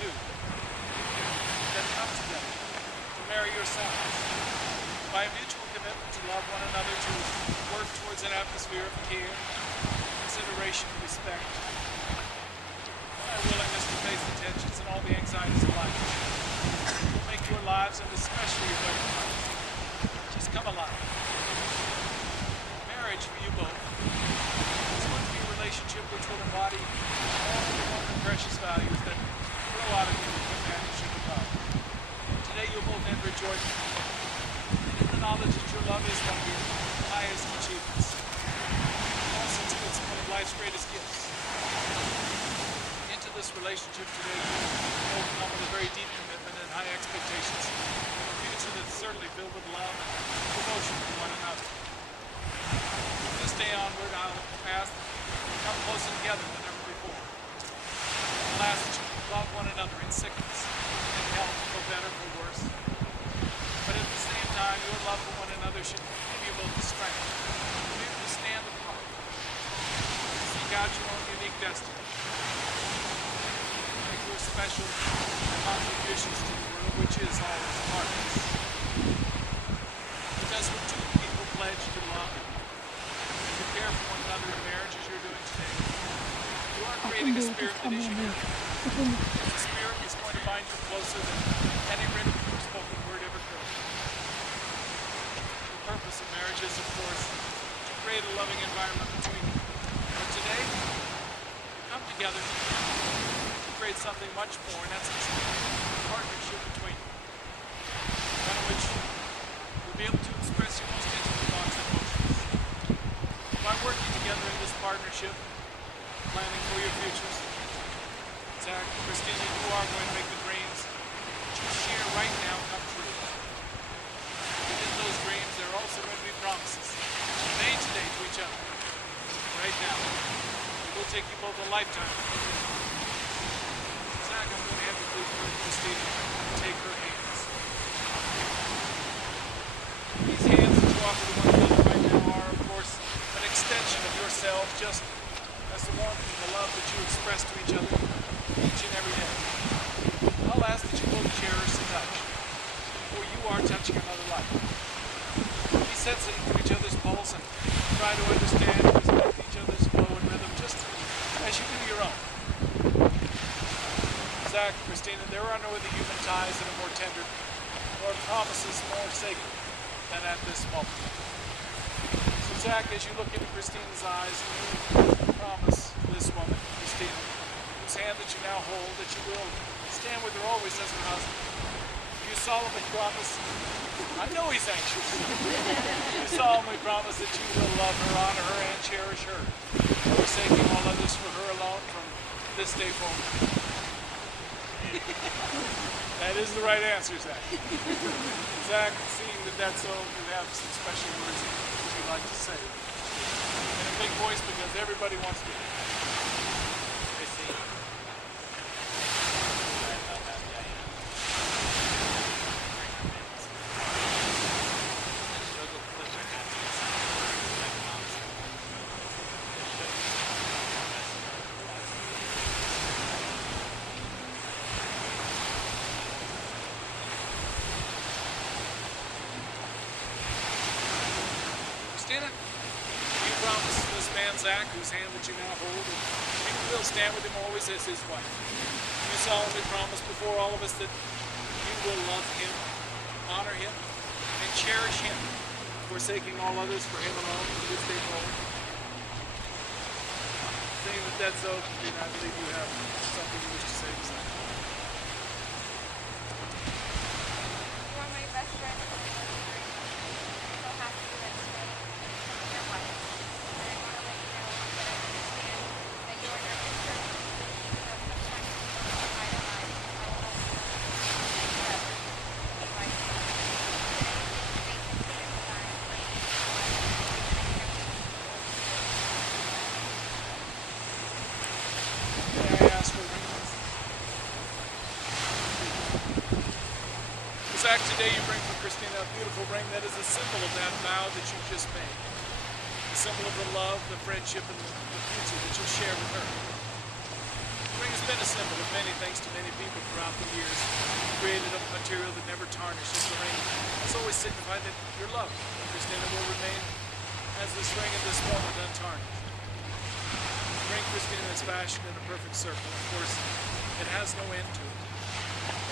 two that come together to marry yourselves by a mutual commitment to love one another, to work towards an atmosphere of care, consideration, respect, and a willingness to face the tensions and all the anxieties of life. It will make your lives, and especially your wedding lives, just come alive. Marriage for you both is going to be a relationship which will embody all the warm and precious values that grow out of your companionship and love. Today you'll both enter a joyful and in the knowledge that your love is one of your highest achievements. Also, too, it's one of life's greatest gifts. Into this relationship today, you both come with a very deep commitment and high expectations of a future that's certainly filled with love and devotion to one another. From this day onward, I'll ask that you come closer together than ever before. I'll ask that you love one another in sickness, in health, for better, for worse. But at the same time, your love for one another should give you both the strength to be able to stand apart, to seek out your own unique destiny, make your special contributions to the world, which is always a part of us. Because when two people pledge to love and to care for one another in marriage, as you're doing today, you are creating a spirit that is unique. The spirit is going to bind you closer than any written or spoken word ever could. The purpose of marriage is, of course, to create a loving environment between you. But today, you come together to create something much more, and that's a partnership between you. One in which you'll be able to express your most intimate thoughts and emotions. By working together in this partnership, planning for your futures, Zach, Christina, you are going to make the dreams that you share right now come true. Within those dreams, there are also going to be promises made today to each other. Right now, it will take you both a lifetime. Zach, I'm going to have you please with Christina and take her hands. These hands that you offer to one another right now are, of course, an extension of yourselves, just as the warmth and the love that you express to each other each and every day. I'll ask that you both cherish the touch, for you are touching another life. Be sensitive to each other's pulse and try to understand and respect each other's flow and rhythm just as you do your own. Zach, Christina, there are no other human ties that are more tender or promises more sacred than at this moment. So Zach, as you look into Christina's eyes, you promise this woman, Christina, whose hand that you now hold, that you will stand with her always as her husband. You solemnly promise, I know he's anxious, you solemnly promise that you will love her, honor her, and cherish her, forsaking all others for her alone from this day forward. That is the right answer, Zach. Zach, seeing that that's so, you have some special words that you'd like to say. In a big voice, because everybody wants to. Christina, you promise this man Zach, whose hand that you now hold, and you will stand with him always as his wife. You solemnly promise before all of us that you will love him, honor him, and cherish him, forsaking all others for him alone from this day forward. Seeing that that's so, Christina, I believe you have something you wish to say to Zach. You are my best friend. I'm so happy that today I'm your wife. And I want to let you know that I understand that you are nervous for me. Because sometimes you don't see eye to eye. I will help you forever. Be my friend. Today, thank you for your time. Thank you for your life. May I ask for a ring? Zach, today you bring for Christina a beautiful ring that is a symbol of that vow that you just made. A symbol of the love, the friendship, and the future that you'll share with her. The ring has been a symbol of many thanks to many people throughout the years, created of material that never tarnishes. The ring has always signified that your love, Christina, will remain as this ring at this moment untarnished. The ring, Christina, is fashioned in a perfect circle. Of course, it has no end to it.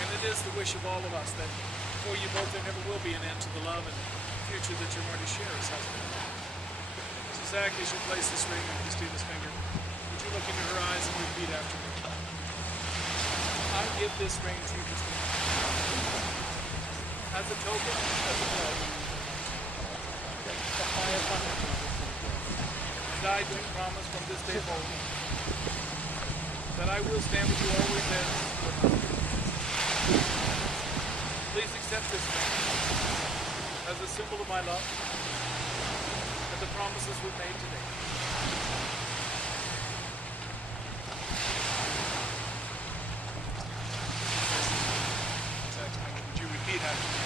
And it is the wish of all of us that for you both there never will be an end to the love and future that you're going to share as husband and wife. So Zach, as you place this ring on Christina's finger, would you look into her eyes and repeat after me? I give this ring to you, Christina, as a token, as a pledge, of my affection. And I do promise from this day forward that I will stand with you always as your husband. Please accept this ring as a symbol of my love and the promises we've made today. Would you repeat after me?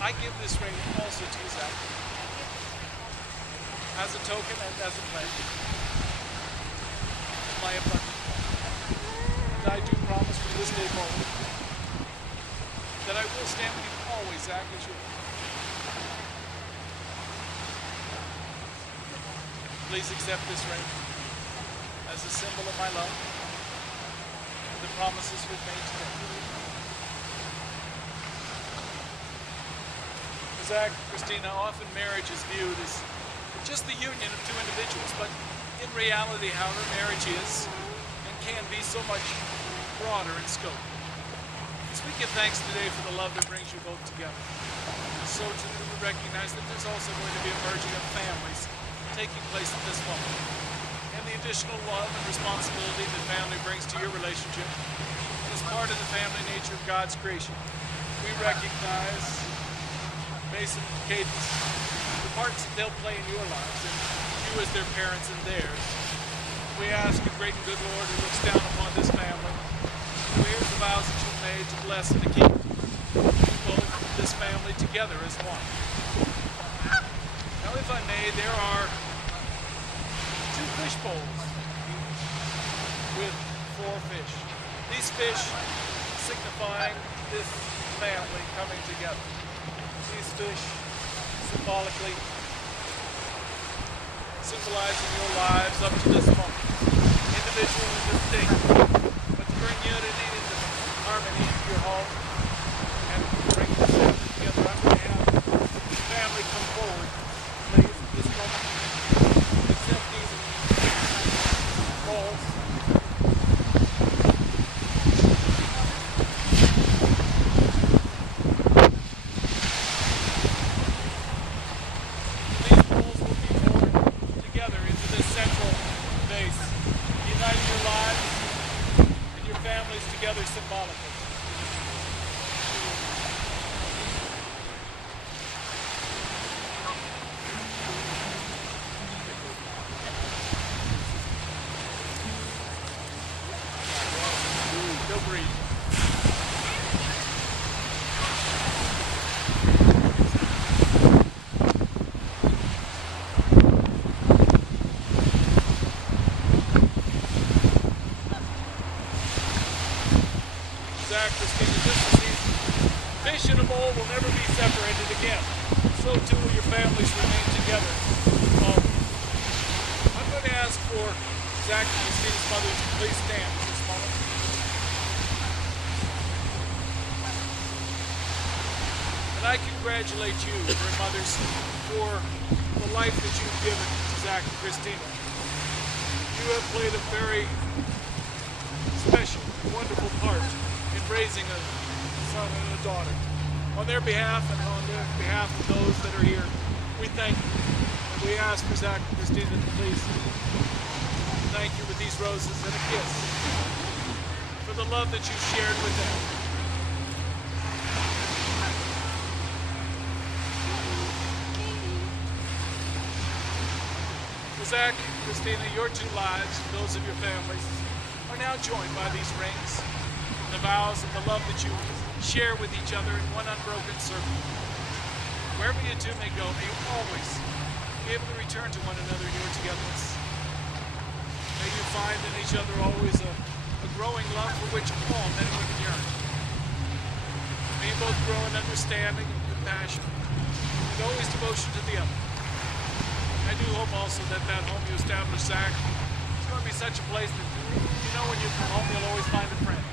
I give this ring also to you, Zach, as a token and as a pledge of my abundance. And I do promise from this day forward that I will stand with you always, Zach, as your husband. Please accept this ring as a symbol of my love and the promises we've made today. Zach, Christina, often marriage is viewed as just the union of two individuals, but in reality, however, marriage is and can be so much broader in scope. As we give thanks today for the love that brings you both together, so too we recognize that there's also going to be a merging of families taking place at this moment, and the additional love and responsibility that family brings to your relationship is part of the family nature of God's creation. We recognize Mason and Cadence, the parts that they'll play in your lives, and you as their parents and theirs. We ask you, great and good Lord, who looks down upon this family, who hears the vows that you've made to bless and to keep both this family together as one. Now, if I may, there are 2 fish bowls with 4 fish. These fish signifying this family coming together. These fish symbolically symbolizing your lives up to this moment. Individual and distinct, but to bring unity and harmony into your home and bring this family together. I'm going to have the family come forward, please, at this moment. Accept these bowls. Together symbolically. Go breathe. Christina, this is easy. Fish in a bowl will never be separated again. So too will your families remain together. I'm going to ask for Zach and Christina's mother to please stand at this moment. And I congratulate you, your mothers, for the life that you've given to Zach and Christina. You have played a very special, wonderful part in raising a son and a daughter. On their behalf and on the behalf of those that are here, we thank you. And we ask for Zach and Christina to please thank you with these roses and a kiss for the love that you shared with them. For Zach, Christina, your 2 lives, those of your families, are now joined by these rings, the vows and the love that you share with each other in one unbroken circle. Wherever you 2 may go, may you always be able to return to one another in your togetherness. May you find in each other always a growing love for which all men and women yearn. May you both grow in understanding and compassion, and always devotion to the other. I do hope also that that home you establish, Zach, is going to be such a place that you know when you come home you'll always find a friend.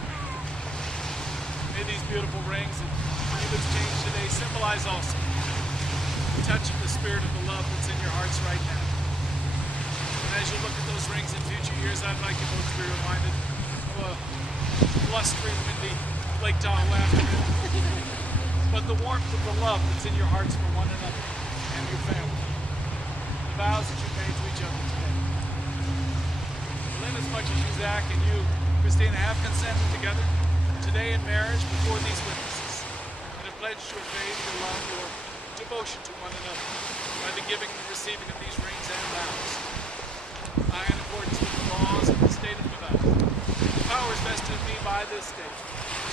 May these beautiful rings that you've exchanged today symbolize also the touch of the spirit of the love that's in your hearts right now. And as you look at those rings in future years, I'd like you both to be reminded of a blustery, windy Lake Tahoe afternoon. But the warmth of the love that's in your hearts for one another and your family. The vows that you've made to each other today. Well, inasmuch as you, Zach, and you, Christina, have consented together today in marriage before these witnesses, and have pledged your faith, your love, your devotion to one another by the giving and receiving of these rings and vows, I, in accordance with the laws of the state of Nevada, the powers vested in me by this state,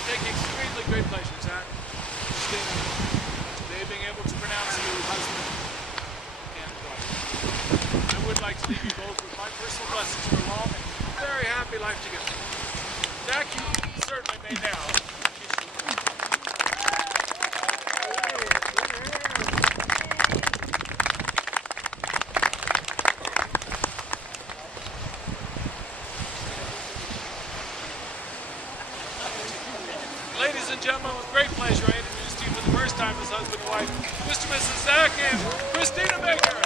take extremely great pleasure, Zach, Christina, today being able to pronounce you husband and wife. I would like to leave you both with my personal blessings for a long and very happy life together. Zach, you certainly may now kiss your wife. Ladies and gentlemen, with great pleasure, I introduce to you for the first time as husband and wife, Mr. and Mrs. Zach and Christina Baker.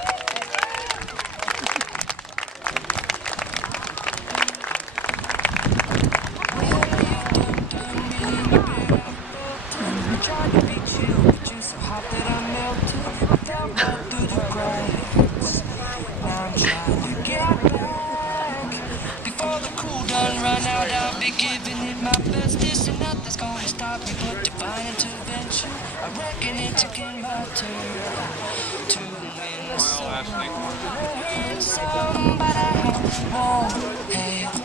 Tried to be chill, but you're so hot that I melted. Fell right through the cracks. Now I'm trying to get back. Before the cool done run out, I'll be giving it my best. This and nothing's gonna stop me but divine intervention. I reckon it's again my turn to win some. Somebody won't. Hey.